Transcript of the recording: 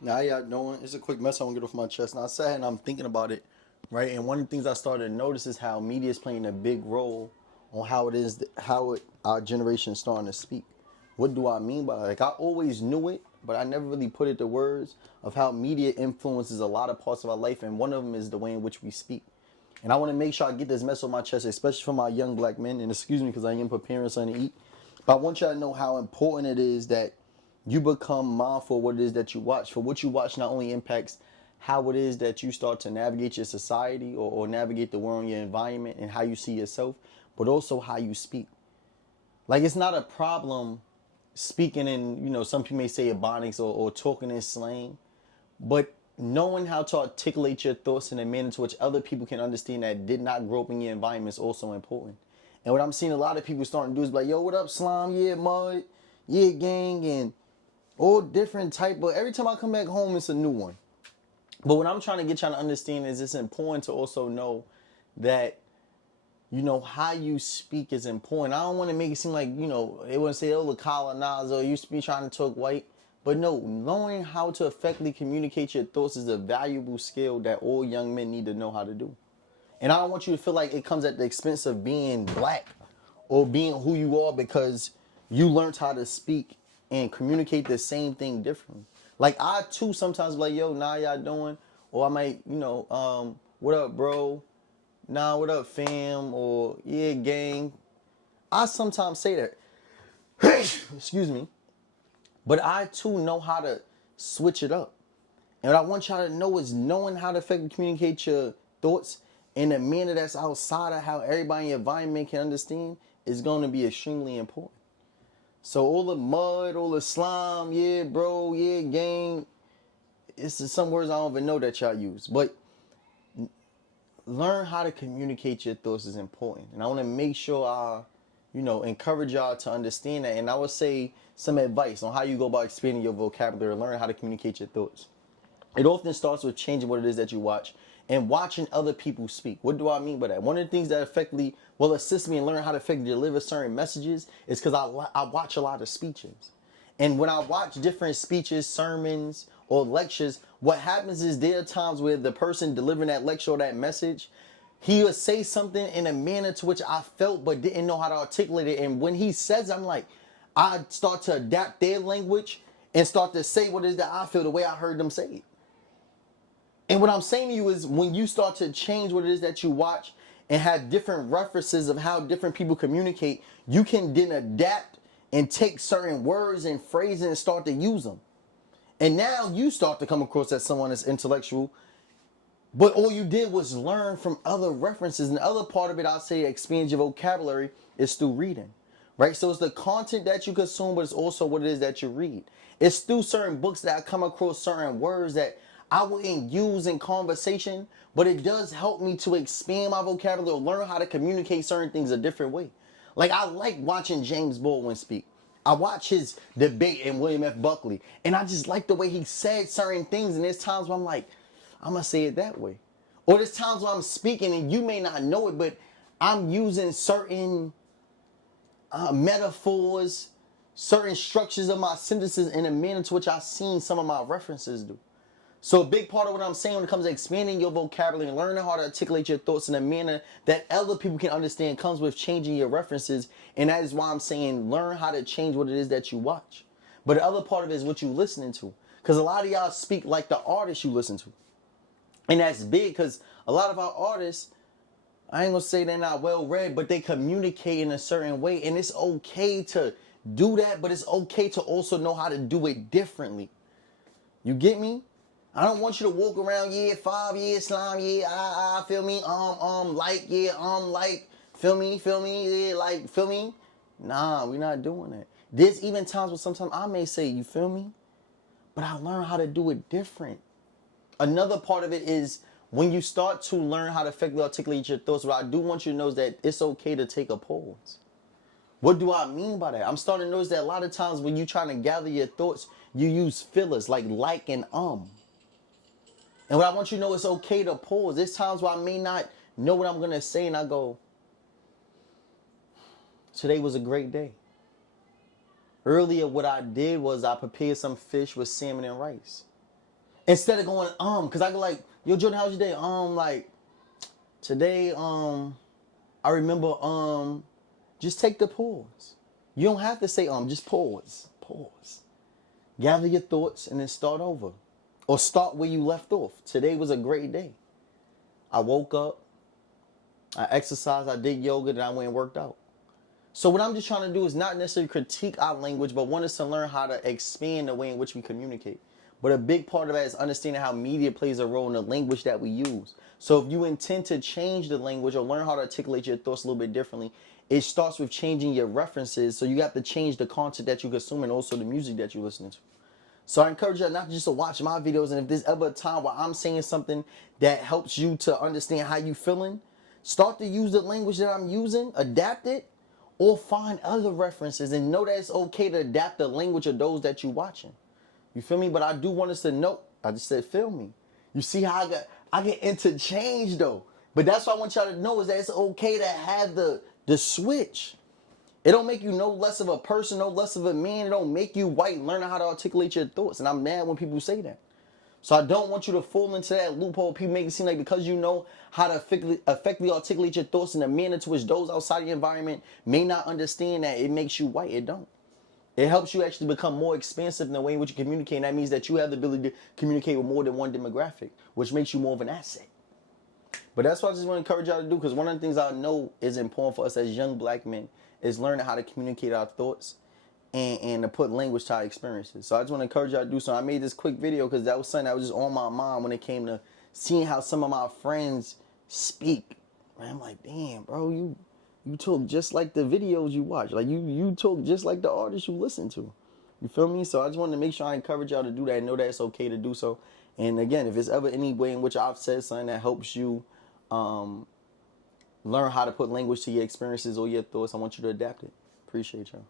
Now, yeah, knowing it's a quick mess I want to get off my chest. Now, I sat here and I'm thinking about it, right? And one of the things I started to notice is how media is playing a big role on how it is, our generation is starting to speak. What do I mean by that? Like, I always knew it, but I never really put it to words of how media influences a lot of parts of our life. And one of them is the way in which we speak. And I want to make sure I get this mess on my chest, especially for my young black men. And excuse me, because I am preparing something to eat. But I want y'all to know how important it is that you become mindful of what it is that you watch. For what you watch not only impacts how it is that you start to navigate your society or navigate the world in your environment and how you see yourself, but also how you speak. Like, it's not a problem speaking in, some people may say ebonics or talking in slang, but knowing how to articulate your thoughts in a manner to which other people can understand that did not grow up in your environment is also important. And what I'm seeing a lot of people starting to do is like, yo, what up, slime? Yeah, mud. Yeah, gang. And all different type. But every time I come back home, it's a new one. But what I'm trying to get y'all to understand is it's important to also know that how you speak is important. I don't want to make it seem like, they want to say, oh, the colonizer, you be trying to talk white. But no, knowing how to effectively communicate your thoughts is a valuable skill that all young men need to know how to do. And I don't want you to feel like it comes at the expense of being black or being who you are because you learned how to speak and communicate the same thing differently. Like I too sometimes be like, yo, nah, y'all doing? Or I might, what up, bro? Nah, what up, fam? Or yeah, gang. I sometimes say that. Excuse me. But I too know how to switch it up. And what I want y'all to know is knowing how to effectively communicate your thoughts in a manner that's outside of how everybody in your environment can understand is going to be extremely important. So all the mud, all the slime, yeah, bro, yeah, gang, it's just some words I don't even know that y'all use. But learn how to communicate your thoughts is important. And I want to make sure I, encourage y'all to understand that. And I would say some advice on how you go about expanding your vocabulary, learn how to communicate your thoughts. It often starts with changing what it is that you watch and watching other people speak. What do I mean by that? One of the things that effectively will assist me in learning how to effectively deliver certain messages is because I watch a lot of speeches. And when I watch different speeches, sermons, or lectures, what happens is there are times where the person delivering that lecture or that message, he would say something in a manner to which I felt but didn't know how to articulate it. And when he says, I'm like, I start to adapt their language and start to say what it is that I feel the way I heard them say it. And what I'm saying to you is when you start to change what it is that you watch and have different references of how different people communicate, you can then adapt and take certain words and phrases and start to use them. And now you start to come across as someone that's intellectual, but all you did was learn from other references. And the other part of it, I'll say, expands your vocabulary is through reading, right? So it's the content that you consume, but it's also what it is that you read. It's through certain books that I come across certain words that I wouldn't use in conversation, but it does help me to expand my vocabulary, learn how to communicate certain things a different way. Like I like watching James Baldwin speak. I watch his debate in William F. Buckley, and I just like the way he said certain things. And there's times where I'm like, I'm gonna say it that way. Or there's times where I'm speaking and you may not know it, but I'm using certain metaphors, certain structures of my sentences in a manner to which I've seen some of my references do. So a big part of what I'm saying when it comes to expanding your vocabulary and learning how to articulate your thoughts in a manner that other people can understand comes with changing your references. And that is why I'm saying learn how to change what it is that you watch. But the other part of it is what you're listening to. Because a lot of y'all speak like the artists you listen to. And that's big because a lot of our artists, I ain't gonna say they're not well read, but they communicate in a certain way. And it's okay to do that, but it's okay to also know how to do it differently. You get me? I don't want you to walk around, yeah, 5 years, slime, yeah, feel me, like, yeah, like, feel me, yeah, like, feel me. Nah, we're not doing that. There's even times where sometimes I may say, you feel me? But I learn how to do it different. Another part of it is when you start to learn how to effectively articulate your thoughts, what I do want you to know is that it's okay to take a pause. What do I mean by that? I'm starting to notice that a lot of times when you're trying to gather your thoughts, you use fillers like and And what I want you to know is okay to pause. There's times where I may not know what I'm going to say and I go, today was a great day. Earlier what I did was I prepared some fish with salmon and rice. Instead of going, because I go like, yo, Jordan, how's your day? Like, today, I remember, just take the pause. You don't have to say, just pause. Pause. Gather your thoughts and then start over. Or start where you left off. Today was a great day. I woke up, I exercised, I did yoga, then I went and worked out. So what I'm just trying to do is not necessarily critique our language, but want us to learn how to expand the way in which we communicate. But a big part of that is understanding how media plays a role in the language that we use. So if you intend to change the language or learn how to articulate your thoughts a little bit differently, it starts with changing your references. So you have to change the content that you consume and also the music that you're listening to. So I encourage you not just to watch my videos, and if there's ever a time where I'm saying something that helps you to understand how you feeling, start to use the language that I'm using, adapt it, or find other references and know that it's okay to adapt the language of those that you're watching. You feel me? But I do want us to know, I just said feel me. You see how I get interchanged though. But that's what I want y'all to know is that it's okay to have the switch. It don't make you no less of a person, no less of a man. It don't make you white learning how to articulate your thoughts. And I'm mad when people say that. So I don't want you to fall into that loophole. People make it seem like because you know how to effectively articulate your thoughts in a manner to which those outside the environment may not understand that it makes you white. It don't. It helps you actually become more expansive in the way in which you communicate. And that means that you have the ability to communicate with more than one demographic, which makes you more of an asset. But that's what I just want to encourage y'all to do, because one of the things I know is important for us as young black men is learning how to communicate our thoughts and to put language to our experiences. So I just want to encourage y'all to do so. I made this quick video because that was something that was just on my mind when it came to seeing how some of my friends speak. Man, I'm like, damn, bro, you talk just like the videos you watch. Like you talk just like the artists you listen to. You feel me? So I just wanted to make sure I encourage y'all to do that and know that it's okay to do so. And again, if it's ever any way in which I've said something that helps you learn how to put language to your experiences or your thoughts, I want you to adapt it. Appreciate y'all.